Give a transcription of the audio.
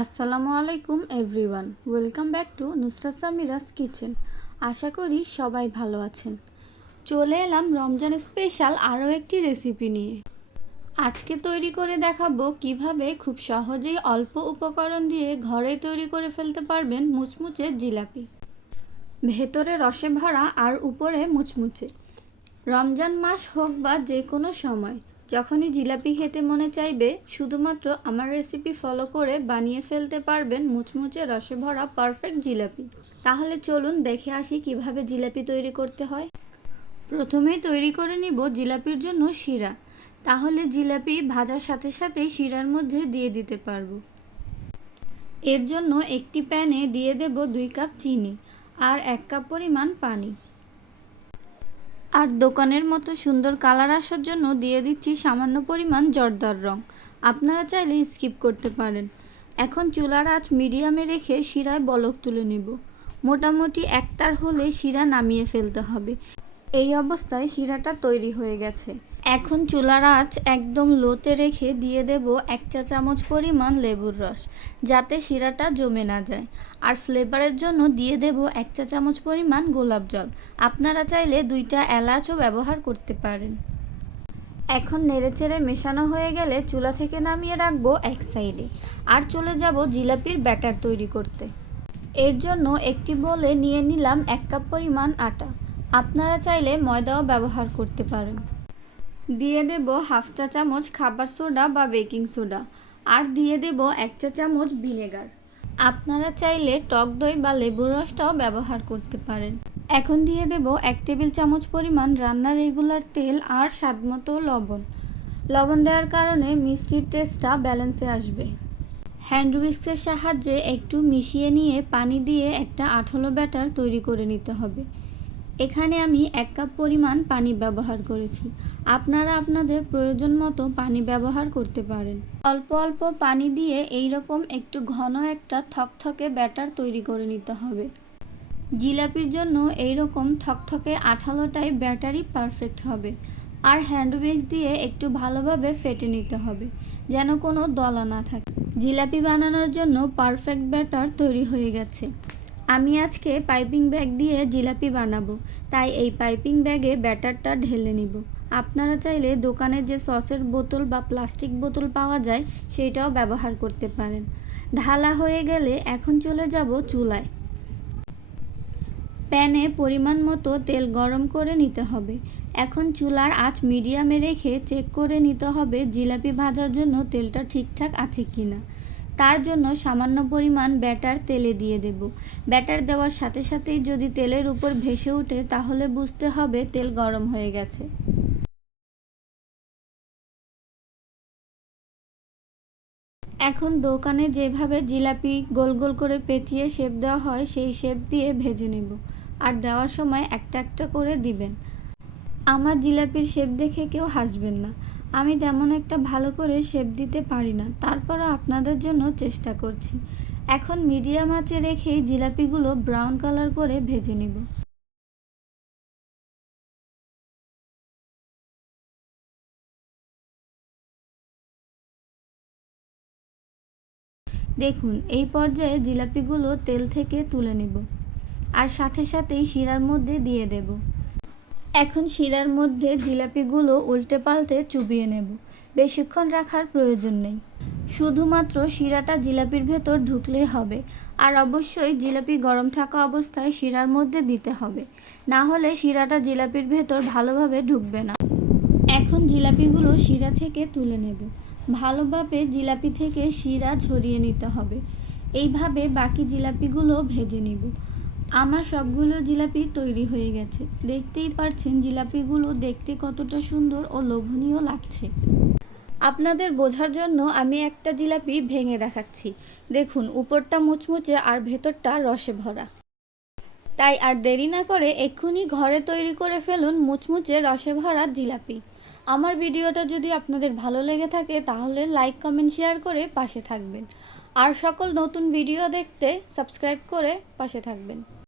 আসসালামু আলাইকুম everyone, welcome back to Nusrat Samira's kitchen. আশা করি সবাই ভালো আছেন। চলে এলাম রমজান স্পেশাল আরও একটি রেসিপি নিয়ে। আজকে তৈরি করে দেখাবো কিভাবে খুব সহজেই অল্প উপকরণ দিয়ে ঘরে তৈরি করে ফেলতে পারবেন মুচমুচে জিলাপি। ভেতরে রসে ভরা আর উপরে মুচমুচে। রমজান মাস হোক বা যে কোনো সময় যখনই জিলাপি খেতে মনে চাইবে, শুধুমাত্র আমার রেসিপি ফলো করে বানিয়ে ফেলতে পারবেন মুচমুচে রসে ভরা পারফেক্ট জিলাপি। তাহলে চলুন দেখে আসি কিভাবে জিলাপি তৈরি করতে হয়। প্রথমেই তৈরি করে নিব জিলাপির জন্য শিরা। তাহলে জিলাপি ভাজার সাথে সাথেই শিরার মধ্যে দিয়ে দিতে পারবো। এর জন্য একটি প্যানে দিয়ে দেব 2 কাপ চিনি আর 1 কাপ পরিমাণ পানি। আর দোকানের মতো সুন্দর কালার আসার জন্য দিয়ে দিচ্ছি সামান্য পরিমাণ জর্দার রং। আপনারা চাইলে স্কিপ করতে পারেন। এখন চুলার আঁচ মিডিয়ামে রেখে শিরায় বলক তুলে নেব। মোটামুটি একতার হলে শিরা নামিয়ে ফেলতে হবে। এই অবস্থায় শিরাটা তৈরি হয়ে গেছে। এখন চুলার আঁচ একদম লোতে রেখে দিয়ে দেব 1 চা চামচ পরিমাণ লেবুর রস, যাতে শিরাটা জমে না যায়। আর ফ্লেভারের জন্য দিয়ে দেব 1 চা চামচ পরিমাণ গোলাপ জল। আপনারা চাইলে 2টা এলাচও ব্যবহার করতে পারেন। এখন নেড়েচেড়ে মেশানো হয়ে গেলে চুলা থেকে নামিয়ে রাখবো এক সাইডে। আর চলে যাব জিলাপির ব্যাটার তৈরি করতে। এর জন্য একটি বোলে নিয়ে নিলাম 1 কাপ পরিমাণ আটা। আপনারা চাইলে ময়দাও ব্যবহার করতে পারেন। দিয়ে দেব 1/2 চা চামচ খাবার সোডা বা বেকিং সোডা, আর দিয়ে দেব 1 চা চামচ ভিনেগার। আপনারা চাইলে টক দই বা লেবুর রসটাও ব্যবহার করতে পারেন। এখন দিয়ে দেব 1 টেবিল চামচ পরিমাণ রান্নার রেগুলার তেল আর স্বাদমতো লবণ। লবণ দেওয়ার কারণে মিষ্টির টেস্টটা ব্যালেন্সে আসবে। হ্যান্ড উইস্কের সাহায্যে একটু মিশিয়ে নিয়ে পানি দিয়ে একটা আঠালো ব্যাটার তৈরি করে নিতে হবে। এখানে আমি 1 কাপ পরিমাণ পানি ব্যবহার করেছি। আপনারা আপনাদের প্রয়োজন মতো পানি ব্যবহার করতে পারেন। অল্প অল্প পানি দিয়ে এই রকম একটু ঘন একটা থকথকে ব্যাটার তৈরি করে নিতে হবে। জিলাপির জন্য এই রকম থকথকে আঠালোটাই ব্যাটারই পারফেক্ট হবে। আর হ্যান্ড উইস্ক দিয়ে একটু ভালোভাবে ফেটে নিতে হবে, যেন কোনো দলা না থাকে। জিলাপি বানানোর জন্য পারফেক্ট ব্যাটার তৈরি হয়ে গেছে। আমি আজকে পাইপিং ব্যাগ দিয়ে জিলাপি বানাবো, তাই এই পাইপিং ব্যাগে ব্যাটারটা ঢেলে নিব। আপনারা চাইলে দোকানে যে সসের বোতল বা প্লাস্টিক বোতল পাওয়া যায় সেটাও ব্যবহার করতে পারেন। ঢালা হয়ে গেলে এখন চলে যাব চুলায়। প্যানে পরিমাণ মতো তেল গরম করে নিতে হবে। এখন চুলার আঁচ মিডিয়ামে রেখে চেক করে নিতে হবে জিলাপি ভাজার জন্য তেলটা ঠিকঠাক আছে কিনা। তার জন্য সামান্য পরিমাণ ব্যাটার তেলে দিয়ে দেব। ব্যাটার দেওয়ার সাথে সাথেই যদি তেলের উপর ভেসে ওঠে তাহলে বুঝতে হবে তেল গরম হয়ে গেছে। এখন দোকানে যেভাবে জিলাপি গোল গোল করে পেঁচিয়ে শেপ দেওয়া হয় সেই শেপ দিয়ে ভেজে নেব। আর দেওয়ার সময় একটা একটা করে দিবেন। আমার জিলাপির শেপ দেখে কেউ হাসবেন না। আমি তেমন একটা ভালো করে শেপ দিতে পারি না, তারপরও আপনাদের জন্য চেষ্টা করছি। এখন মিডিয়াম আঁচে রেখেই জিলাপিগুলো ব্রাউন কালার করে ভেজে নেব। দেখুন, এই পর্যায়ে জিলাপিগুলো তেল থেকে তুলে নেব আর সাথে সাথেই শিরার মধ্যে দিয়ে দেব। এখন শিরার মধ্যে জিলাপিগুলো উল্টে পাল্টে চুবিয়ে নেব। বেশিক্ষণ রাখার প্রয়োজন নেই। শুধুমাত্র শিরাটা জিলাপির ভেতর ঢুকলেই হবে। আর অবশ্যই জিলাপি গরম থাকা অবস্থায় শিরার মধ্যে দিতে হবে, না হলে শিরাটা জিলাপির ভেতর ভালোভাবে ঢুকবে না। এখন জিলাপিগুলো শিরা থেকে তুলে নেব। ভালোভাবে জিলাপি থেকে শিরা ঝরিয়ে নিতে হবে। এইভাবে বাকি জিলাপিগুলো ভেজে নেব। আমার সবগুলো জিলাপি তৈরি হয়ে গেছে। দেখতেই পারছেন জিলাপিগুলো দেখতে কতটা সুন্দর ও লোভনীয় লাগছে। আপনাদের বোঝার জন্য আমি একটা জিলাপি ভেঙে দেখাচ্ছি। দেখুন, উপরটা মুচমুচে আর ভেতরটা রসে ভরা। তাই আর দেরি না করে এক্ষুনি ঘরে তৈরি করে ফেলুন মুচমুচে রসে ভরা জিলাপি। আমার ভিডিওটা যদি আপনাদের ভালো লেগে থাকে তাহলে লাইক, কমেন্ট, শেয়ার করে পাশে থাকবেন। আর সকল নতুন ভিডিও দেখতে সাবস্ক্রাইব করে পাশে থাকবেন।